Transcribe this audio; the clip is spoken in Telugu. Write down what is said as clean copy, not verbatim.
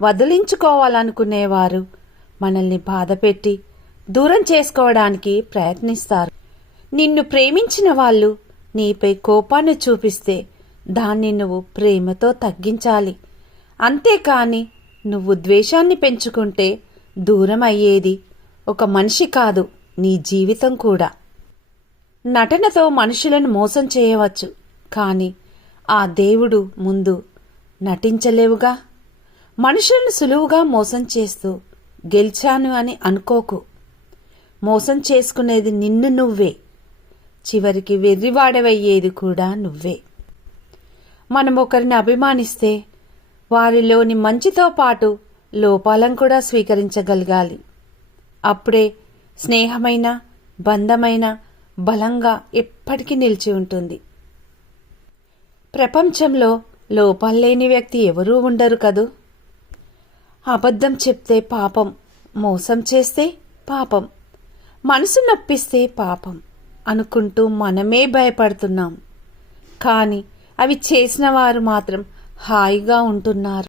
వదిలించుకోవాలనుకునేవారు మనల్ని బాధపెట్టి దూరం చేసుకోవడానికి ప్రయత్నిస్తారు. నిన్ను ప్రేమించిన వాళ్ళు నీపై కోపాన్ని చూపిస్తే దాన్ని నువ్వు ప్రేమతో తగ్గించాలి. అంతేకాని నువ్వు ద్వేషాన్ని పెంచుకుంటే దూరం అయ్యేది ఒక మనిషి కాదు, నీ జీవితం కూడా. నటనతో మనుషులను మోసం చేయవచ్చు, కానీ ఆ దేవుడు ముందు నటించలేవుగా. మనుషులను సులువుగా మోసం చేస్తూ గెలిచాను అని అనుకోకు. మోసం చేసుకునేది నిన్ను నువ్వే. చివరికి వెర్రివాడవయ్యేది కూడా నువ్వే. మనం ఒకరిని అభిమానిస్తే వారిలోని మంచితో పాటు లోపాలను కూడా స్వీకరించగలగాలి. అప్పుడే స్నేహమైన బంధమైన బలంగా ఎప్పటికీ నిలిచి ఉంటుంది. ప్రపంచంలో లోపాల్లేని వ్యక్తి ఎవరూ ఉండరు కదూ. అబద్ధం చెప్తే పాపం, మోసం చేస్తే పాపం, మనసు నొప్పిస్తే పాపం అనుకుంటూ మనమే భయపడుతున్నాం. కానీ అవి చేసిన వారు మాత్రం హాయిగా ఉంటున్నారు.